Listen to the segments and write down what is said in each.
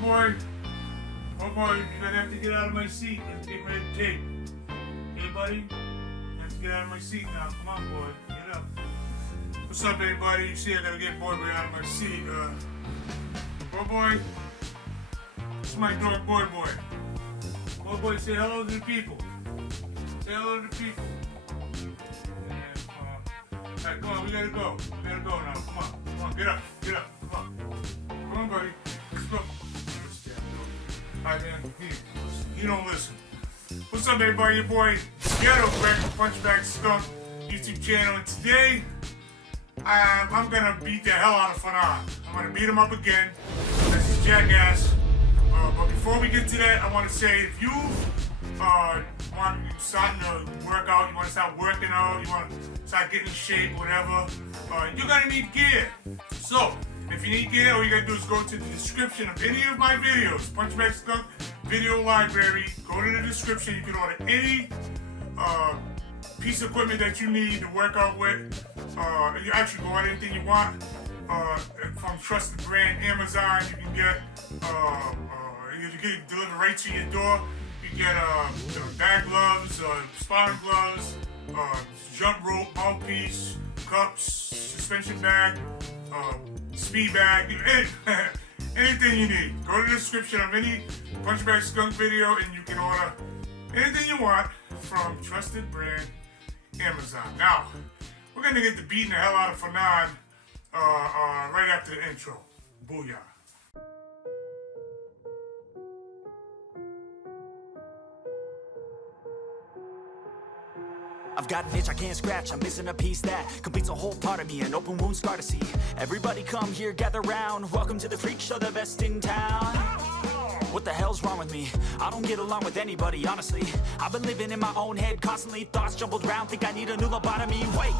boy. Oh boy, you're gonna have to get out of my seat. Let's get ready to tape. Hey buddy? Let's get out of my seat now. Come on boy. Get up. What's up everybody? You see I gotta get boy out of my seat. Boy. This is my dog boy. Boy, say hello to the people. Say hello to the people. Alright, come on, we gotta go. We gotta go now. Come on, get up. Come on, buddy. Let's go. Alright, man, you don't listen. What's up, everybody? Your boy, Ghetto Greg Punchingbaskunk YouTube channel, and today, I'm gonna beat the hell out of Fanon. I'm gonna beat him up again. That's his jackass. But before we get to that, I want to say, if you starting to work out, you want to start working out, you want to start getting in shape, whatever, you're gonna need gear. So, if you need gear, all you gotta do is go to the description of any of my videos, Punchingbagskunk video library. Go to the description. You can order any piece of equipment that you need to work out with. You actually go order anything you want from trusted brand Amazon. You can get you get it delivered right to your door. You get bag gloves, sparring gloves, jump rope, mouthpiece, cups, suspension bag, speed bag, anything you need. Go to the description of any Punchingbagskunk video and you can order anything you want from trusted brand Amazon. Now, we're gonna get to beating the hell out of Fanon right after the intro. Booyah. I've got an itch I can't scratch, I'm missing a piece that completes a whole part of me, an open wound scar to see. Everybody come here, gather round, welcome to the freak show, the best in town. What the hell's wrong with me? I don't get along with anybody, honestly. I've been living in my own head, constantly thoughts jumbled around, think I need a new lobotomy. Wait,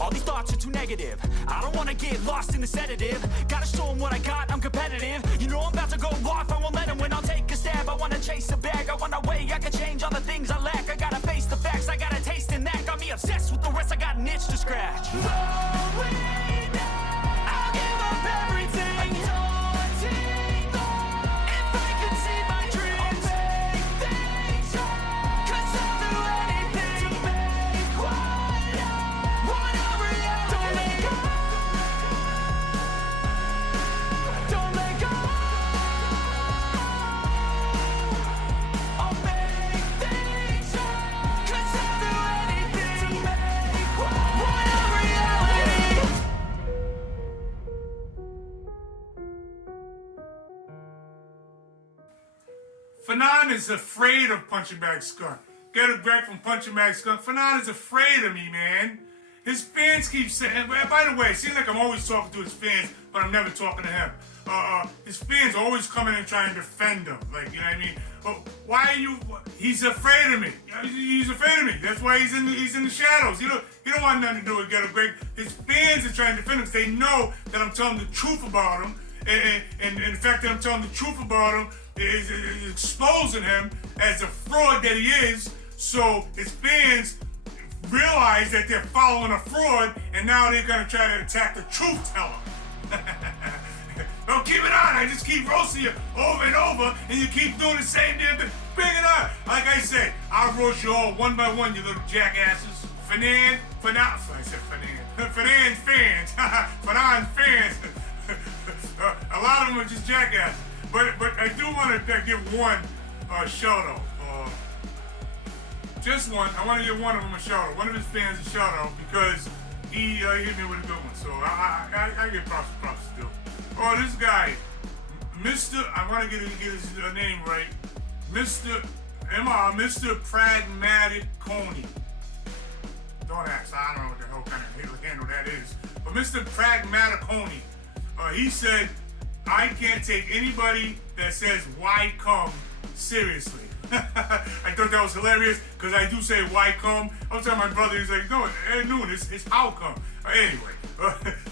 all these thoughts are too negative. I don't wanna get lost in the sedative. Gotta show them what I got, I'm competitive. You know I'm about to go off, I won't let them win, I'll take a stab. I wanna chase a bag, I want a way I can change all the things I lack. I gotta face the facts, I got a taste in that. Got me obsessed with the rest, I got an itch to scratch. No way now, I'll give up everything. Fanon is afraid of Punchingbagskunk. Ghetto Greg from Punchingbagskunk. Fanon is afraid of me, man. His fans keep saying, by the way, it seems like I'm always talking to his fans, but I'm never talking to him. His fans always come in and try and defend him. Like, you know what I mean? But why are you, he's afraid of me. He's afraid of me. That's why he's in the shadows. He don't want nothing to do with Ghetto Greg. His fans are trying to defend him because they know that I'm telling the truth about him. And the fact that I'm telling the truth about him is exposing him as a fraud that he is, so his fans realize that they're following a fraud, and now they're gonna try to attack the truth teller. Don't keep it on, I just keep roasting you over and over, and you keep doing the same damn thing. Bring it on. Like I said, I'll roast you all one by one, you little jackasses. Fanon's fans. Fanon's fans. A lot of them are just jackasses. But I do want to give one shout out. Just one. I want to give one of them a shout out. One of his fans a shout out because he hit me with a good one. So I give props still. Oh, this guy, Mr. I want to get his name right. Mr. Pragmatic Coney. Don't ask. I don't know what the hell kind of handle that is. But Mr. Pragmatic Coney, he said, I can't take anybody that says why come seriously. I thought that was hilarious because I do say why come. I was telling my brother, he's like, no, it's how come. Anyway,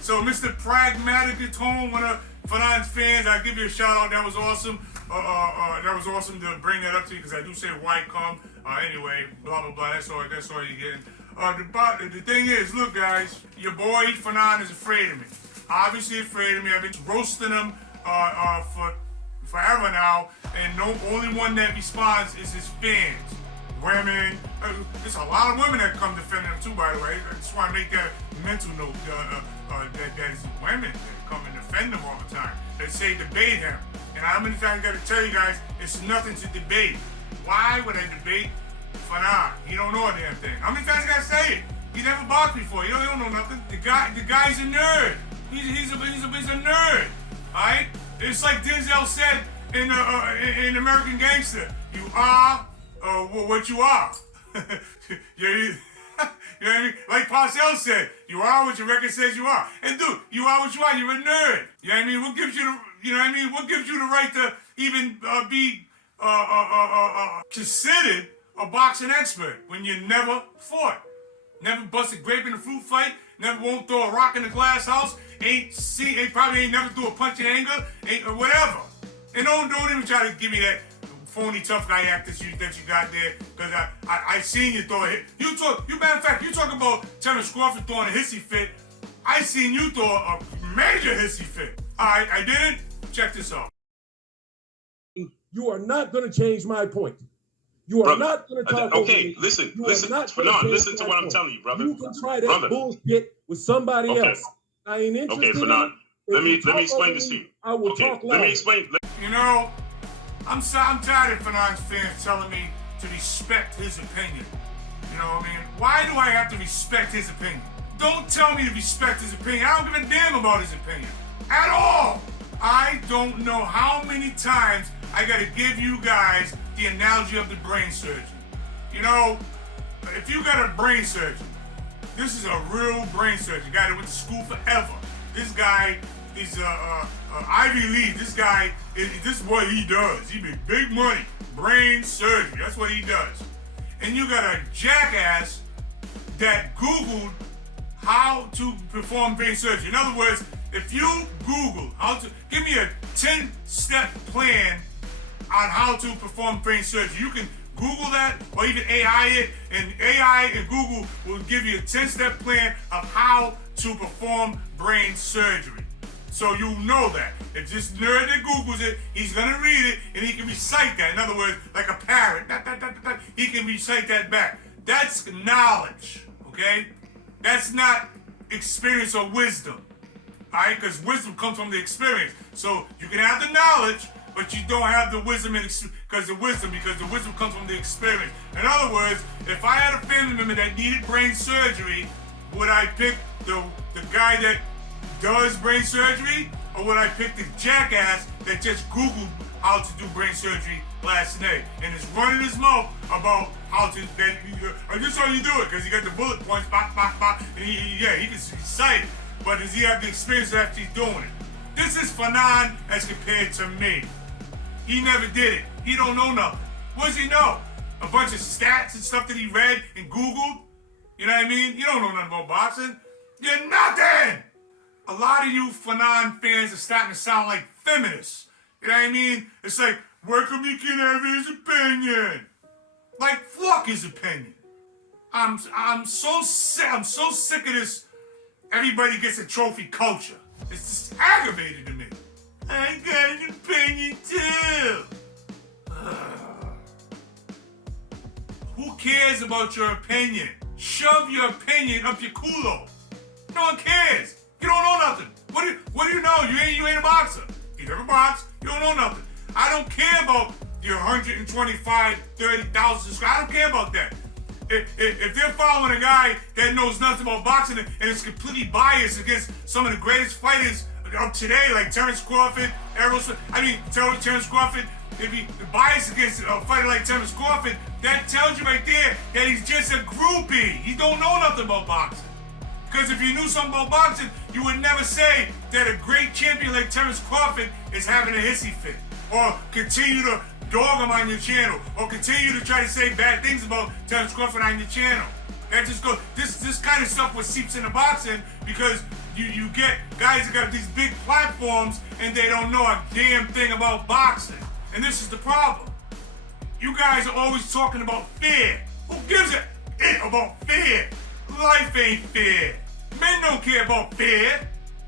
so Mr. Pragmatic Tone, one of Fanon's fans, I'll give you a shout out. That was awesome. That was awesome to bring that up to you because I do say why come. Anyway, blah blah blah. That's all you're getting. The thing is, look guys, your boy Fanon is afraid of me. Obviously afraid of me. I've been roasting him for forever now, and only one that responds is his fans. Women, there's a lot of women that come defending him too, by the way. I just want to make that mental note, that is women that come and defend him all the time. They say debate him. And how many times I gotta tell you guys, it's nothing to debate. Why would I debate Fanon? He don't know a damn thing. How many times I gotta say it? He never boxed before. He don't know nothing. The guy's a nerd. He's a nerd. Alright? It's like Denzel said in American Gangster. You are what you are. You know what I mean? Like Parcells said, you are what your record says you are. And dude, you are what you are. You're a nerd. You know what I mean? What gives you what gives you the right to even be considered a boxing expert when you never fought? Never busted grape in a fruit fight, never won't throw a rock in a glass house, probably ain't never threw a punch in anger, or whatever. And don't even try to give me that phony tough guy act that you got there, because I seen you throw a hit. Matter of fact, you talk about Terrence Crawford throwing a hissy fit. I seen you throw a major hissy fit. Alright, I didn't. Check this out. You are not going to change my point. You are not going to talk over me. Listen, Fanon, listen to what I'm telling you, brother. You can try that bullshit with somebody else. I ain't interested. Okay, Fanon, let me explain this to you. I will talk loud. Let me explain. You know, I'm tired of Fanon's fans telling me to respect his opinion. You know what I mean? Why do I have to respect his opinion? Don't tell me to respect his opinion. I don't give a damn about his opinion. At all. I don't know how many times I gotta give you guys the analogy of the brain surgeon. You know, if you got a brain surgeon, this is a real brain surgeon, guy that went to school forever. This guy is Ivy League. This guy, this is what he does. He make big money. Brain surgery, that's what he does. And you got a jackass that Googled how to perform brain surgery. In other words, if you Google give me a 10-step plan on how to perform brain surgery, you can Google that or even AI it, and AI and Google will give you a 10-step plan of how to perform brain surgery. So you know that. If this nerd that Googles it, he's gonna read it and he can recite that. In other words, like a parrot, he can recite that back. That's knowledge, okay? That's not experience or wisdom, all right? Because wisdom comes from the experience. So you can have the knowledge, but you don't have the wisdom because the wisdom comes from the experience. In other words, if I had a family member that needed brain surgery, would I pick the guy that does brain surgery, or would I pick the jackass that just Googled how to do brain surgery last night and is running his mouth about how to? This is how you do it, because he got the bullet points, bop, bop, bop, and he can recite it, but does he have the experience after he's doing it? This is Fanon as compared to me. He never did it. He don't know nothing. What does he know? A bunch of stats and stuff that he read and Googled? You know what I mean? You don't know nothing about boxing. You're nothing! A lot of you Fanon fans are starting to sound like feminists. You know what I mean? It's like, where come you can have his opinion? Like, fuck his opinion. I'm so sick of this everybody gets a trophy culture. It's just aggravating to me. I got an opinion too. Who cares about your opinion? Shove your opinion up your culo. No one cares. You don't know nothing. What do you know? You ain't a boxer. You never boxed. You don't know nothing. I don't care about your 125, 30,000 subscribers. I don't care about that. If they're following a guy that knows nothing about boxing and is completely biased against some of the greatest fighters of today, like Terrence Crawford, Terrence Crawford, if he biased against a fighter like Terrence Crawford, that tells you right there that he's just a groupie. He don't know nothing about boxing. Because if you knew something about boxing, you would never say that a great champion like Terrence Crawford is having a hissy fit, or continue to dog him on your channel, or continue to try to say bad things about Terrence Crawford on your channel. That just goes. This kind of stuff what seeps into boxing, because you get guys that got these big platforms and they don't know a damn thing about boxing. And this is the problem. You guys are always talking about fear. Who gives a shit about fear? Life ain't fair. Men don't care about fear.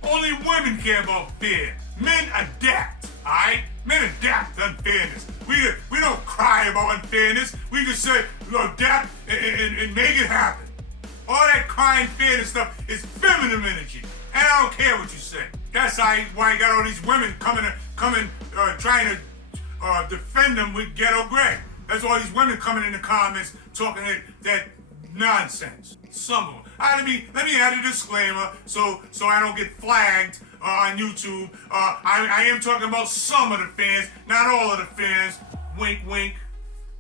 Only women care about fear. Men adapt, alright? men adapt to unfairness. We don't cry about unfairness. We just say, adapt and make it happen. All that crying fairness stuff is feminine energy. And I don't care what you say. That's why you got all these women coming trying to defend them with Ghetto Greg. That's all these women coming in the comments talking that nonsense. Some of them. Let me add a disclaimer so I don't get flagged on YouTube. I am talking about some of the fans, not all of the fans. Wink, wink.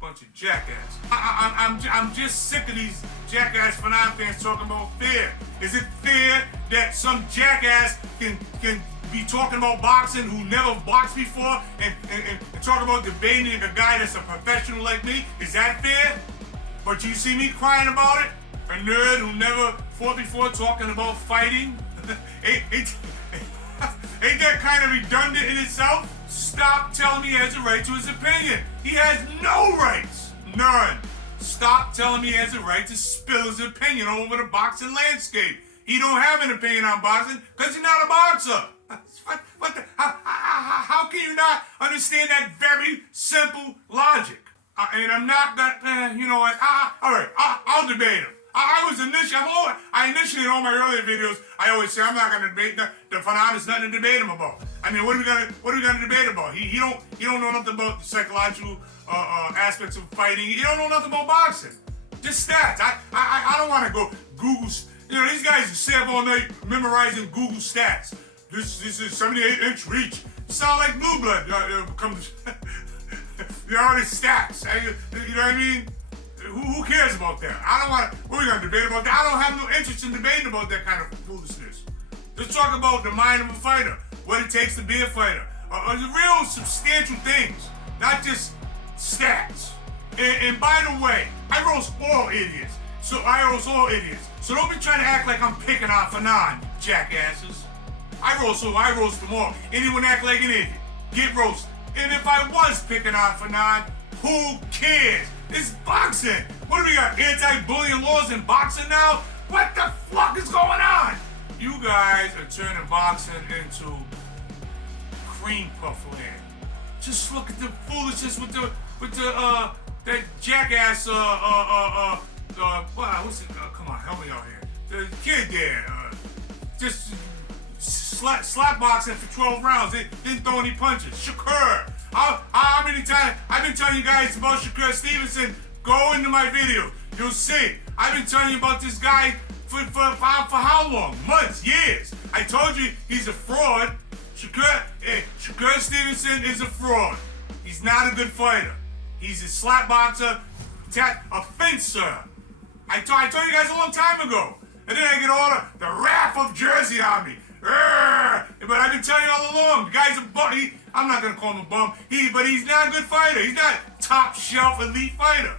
Bunch of jackass. I'm just sick of these jackass Phenom fans talking about fair. Is it fair that some jackass can be talking about boxing who never boxed before and talk about debating a guy that's a professional like me? Is that fair? But you see me crying about it? A nerd who never fought before talking about fighting? ain't that kind of redundant in itself? Stop telling me he has a right to his opinion. He has no rights. None. Stop telling me he has a right to spill his opinion all over the boxing landscape. He don't have an opinion on boxing because he's not a boxer. How can you not understand that very simple logic? And I'm not gonna, you know what? All right, I'll debate him. I initially in all my earlier videos, I always say I'm not gonna debate the Phenom. There's nothing to debate him about. I mean, what are we gonna debate about? He don't know nothing about the psychological aspects of fighting. He don't know nothing about boxing. Just stats. I don't want to go Google. You know, these guys stay up all night memorizing Google stats. This is 78-inch reach. Sound like Blue Blood. They're all these stats. You know what I mean? Who cares about that? I don't want to. What are we going to debate about that? I don't have no interest in debating about that kind of foolishness. Let's talk about the mind of a fighter, what it takes to be a fighter. The real substantial things, not just stats. And by the way, I roast all idiots. So don't be trying to act like I'm picking on Phenom, jackasses. I roast them all. Anyone act like an idiot, get roasted. And if I was picking on Phenom, who cares? It's boxing. What do we got? Anti-bullying laws in boxing now? What the fuck is going on? You guys are turning boxing into cream puff land. Just look at the foolishness with that jackass what's it? Come on, help me out here. The kid there, just slap boxing for 12 rounds. They didn't throw any punches. Shakur. How many times I've been telling you guys about Shakur Stevenson? Go into my video. You'll see. I've been telling you about this guy for how long? Months, years. I told you he's a fraud. Shakur Stevenson is a fraud. He's not a good fighter. He's a slap boxer, a fencer. I told you guys a long time ago. And then I get all the wrath of Jersey on me. But I've been telling you all along, the guy's a bum. I'm not going to call him a bum, but he's not a good fighter. He's not a top shelf elite fighter.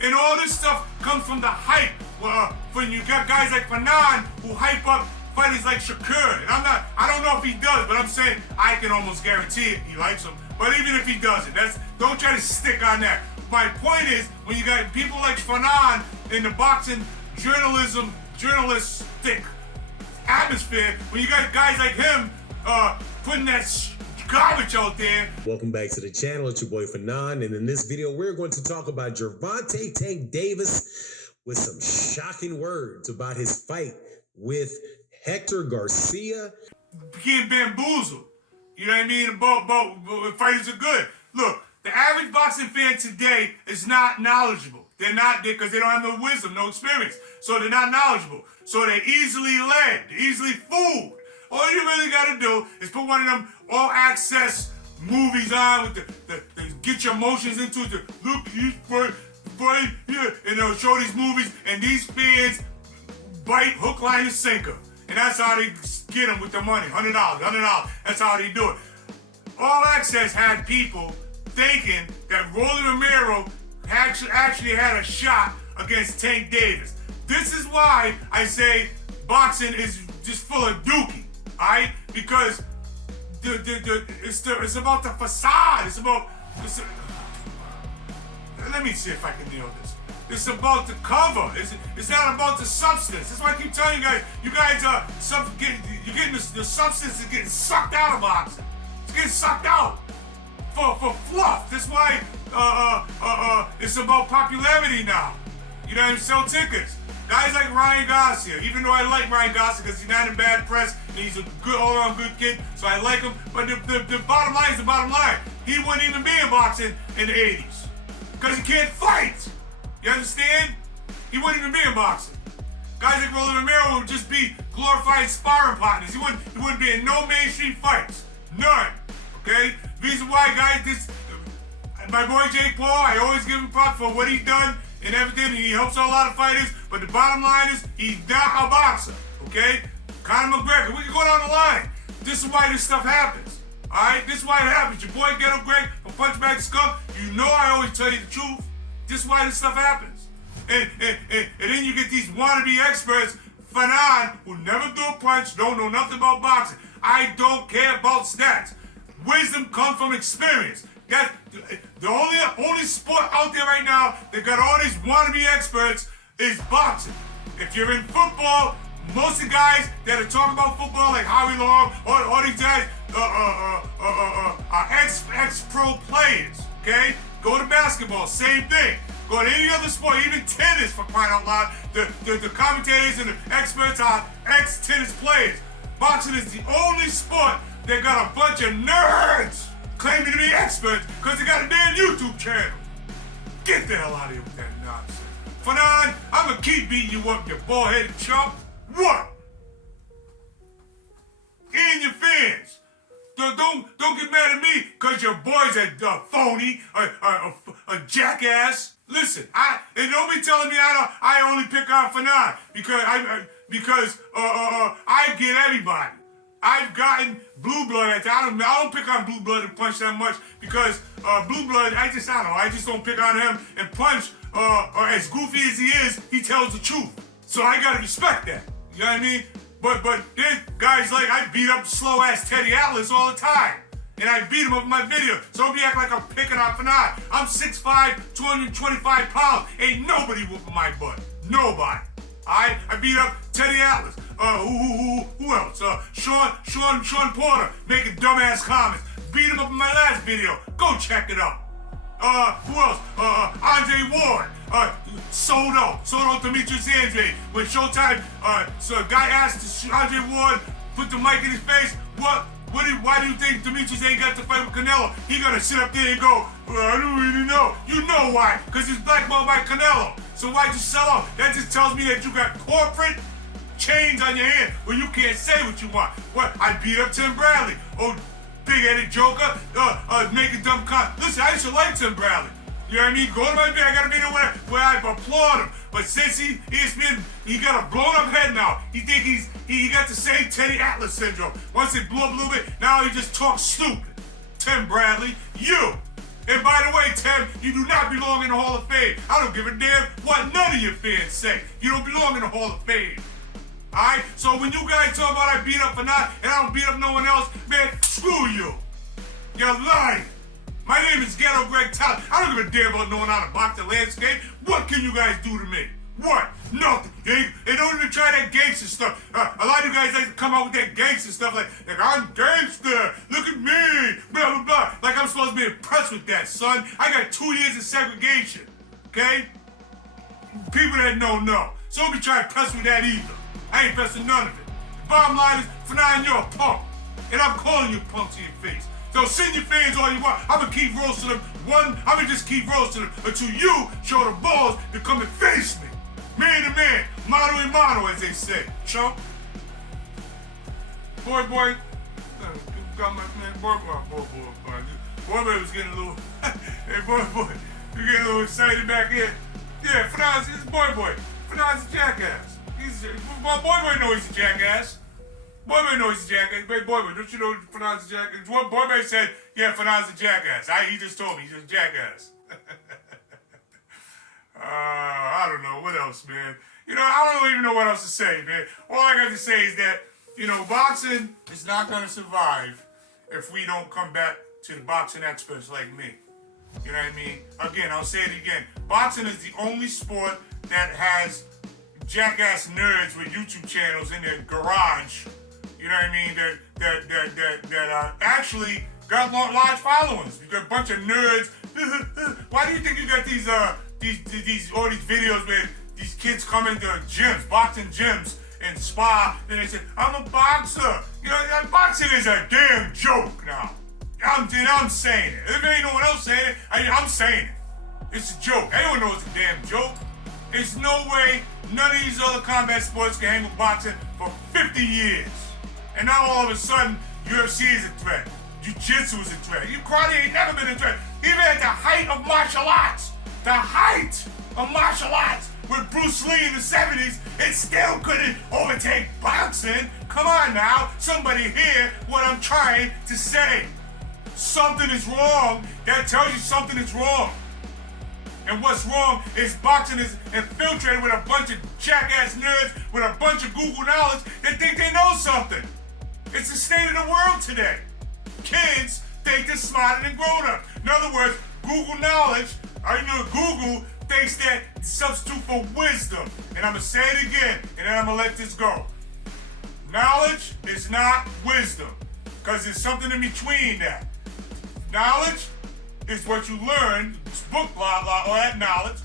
And all this stuff comes from the hype. When you got guys like Phenom who hype up fighters like Shakur. And I don't know if he does, but I'm saying I can almost guarantee it, he likes him. But even if he doesn't, don't try to stick on that. My point is, when you got people like Phenom in the boxing journalistic atmosphere, when you got guys like him putting that garbage out there. Welcome back to the channel. It's your boy Phenom, and in this video we're going to talk about Gervonta Tank Davis with some shocking words about his fight with Hector Garcia. Getting bamboozled. You know what I mean? About fighters are good. Look, the average boxing fan today is not knowledgeable. They're not there because they don't have no wisdom, no experience. So they're not knowledgeable. So they're easily led, easily fooled. All you really got to do is put one of them all-access movies on with the get your emotions into it. Look, he's fight, yeah. And they'll show these movies, and these fans bite hook, line, and sinker. And that's how they get them with the money, $100. That's how they do it. All Access had people thinking that Rolly Romero actually had a shot against Tank Davis. This is why I say boxing is just full of dookie, all right? Because it's about the facade. Let me see if I can deal with this. It's about the cover. It's not about the substance. That's why I keep telling you guys. You guys are you're getting the substance is getting sucked out of boxing. It's getting sucked out. for fluff. That's why it's about popularity now. You know what I mean? Sell tickets. Guys like Ryan Garcia, even though I like Ryan Garcia because he's not in bad press and he's a good all-around good kid, so I like him. But the bottom line is the bottom line. He wouldn't even be in boxing in the 80s because he can't fight. You understand? He wouldn't even be in boxing. Guys like Rolly Romero would just be glorified sparring partners. He wouldn't be in no mainstream fights. None. Okay? Reason why, guys, my boy Jake Paul, I always give him props for what he's done and everything, and he helps out a lot of fighters, but the bottom line is he's not a boxer, okay? Conor McGregor, we can go down the line. This is why this stuff happens, all right? This is why it happens. Your boy Ghetto Greg from Punchingbagskunk, you know I always tell you the truth. This is why this stuff happens. And then you get these wannabe experts, Fanon, who never threw a punch, don't know nothing about boxing. I don't care about stats. Wisdom comes from experience. That's the only sport out there right now that got all these wannabe experts is boxing. If you're in football, most of the guys that are talking about football, like Howie Long, all these guys are ex-pro players, okay? Go to basketball, same thing. Go to any other sport, even tennis, for crying out loud. The commentators and the experts are ex-tennis players. Boxing is the only sport that got a bunch of nerds claiming to be experts because they got a damn YouTube channel. Get the hell out of here with that nonsense. Fanon, I'm gonna keep beating you up, you bald-headed chump. What? And your fans. Don't get mad at me because your boy's a phony, a jackass. Listen, and don't be telling me I only pick on Fanon because I get everybody. I've gotten blue blood at that. I don't pick on blue blood and punch that much because blue blood, I just don't pick on him and punch. Or as goofy as he is, he tells the truth. So I gotta respect that. You know what I mean? But then guys like I beat up slow ass Teddy Atlas all the time. And I beat him up in my video. So don't be acting like I'm picking on Fanon. I'm 6'5", 225 pounds. Ain't nobody whooping my butt. Nobody. I beat up Teddy Atlas. Who else? Sean Porter making dumbass comments. Beat him up in my last video. Go check it out. Who else? Andre Ward. Soto Demetrius Andrade. When Showtime, so a guy asked Andre Ward, put the mic in his face, why do you think Demetrius ain't got to fight with Canelo? He gonna sit up there and go, I don't really know. You know why? Because he's blackballed by Canelo. So why'd you sell out? That just tells me that you got corporate chains on your hand where you can't say what you want. What? I beat up Tim Bradley. Oh, big-headed joker, making dumb comments. Listen, I used to like Tim Bradley. You know what I mean? Go to my video. I got a video where I applaud him. But since he got a blown-up head now. He think he got the same Teddy Atlas syndrome. Once it blew up a little bit, now he just talks stupid. Tim Bradley, you. And by the way, Tim, you do not belong in the Hall of Fame. I don't give a damn what none of your fans say. You don't belong in the Hall of Fame. Alright? So when you guys talk about I beat up Fanon and I don't beat up no one else, man, screw you. You're lying. My name is Ghetto Greg Townes. I don't give a damn about knowing how to box the landscape. What can you guys do to me? What? Nothing. They don't even try that gangster stuff. A lot of you guys like to come out with that gangster stuff like I'm gangster. Look at me. Blah, blah, blah. Like I'm supposed to be impressed with that, son. I got 2 years of segregation. Okay? People that know. So don't be trying to press with that either. I ain't pressing none of it. The bottom line is, Fanon, you're a punk. And I'm calling you punk to your face. So send your fans all you want. I'm gonna keep roasting them. I'm gonna just keep roasting them until you show the balls to come and face me. Man to man, mano a mano, as they say. Chump. Boy, got my man, boy was getting a little, hey, boy, you getting a little excited back here. Yeah, Fanon's, it's boy. Fanon's a jackass. Boy knows he's a jackass. Boy knows he's a jackass. Hey, boy, don't you know Fanon's a jackass? Boy said, yeah, Fanon's a jackass. He just told me he's a jackass. I don't know. What else, man? I don't even know what else to say, man. All I got to say is that, boxing is not going to survive if we don't come back to the boxing experts like me. You know what I mean? Again, I'll say it again. Boxing is the only sport that has jackass nerds with YouTube channels in their garage. You know what I mean? That are actually got large followings. You got a bunch of nerds. Why do you think you got these all these videos where these kids come into gyms, boxing gyms, and spa, and they say, I'm a boxer. You know, boxing is a damn joke now. I'm saying it. If ain't no one else saying it, I'm saying it. It's a joke. Everyone knows it's a damn joke. There's no way none of these other combat sports can hang with boxing for 50 years. And now all of a sudden, UFC is a threat. Jiu-jitsu is a threat. Karate ain't never been a threat. Even at the height of martial arts, with Bruce Lee in the 70s, it still couldn't overtake boxing. Come on now, somebody hear what I'm trying to say. Something is wrong. That tells you something is wrong. And what's wrong is boxing is infiltrated with a bunch of jackass nerds with a bunch of Google knowledge that think they know something. It's the state of the world today. Kids think they're smarter than grown-ups. In other words, Google knowledge, Google thinks that substitute for wisdom. And I'm going to say it again, and then I'm going to let this go. Knowledge is not wisdom, because there's something in between that. Knowledge is what you learn, book, all that knowledge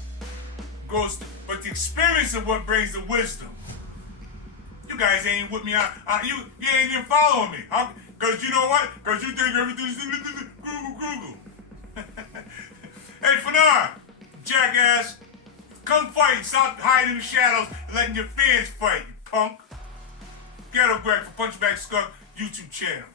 goes, but the experience of what brings the wisdom. You guys ain't with me. You ain't even following me. Because you know what? Because you think everything's Google. Hey, Fanon, jackass, come fight. Stop hiding in the shadows and letting your fans fight, you punk. Ghetto Greg for Punchingbagskunk YouTube channel.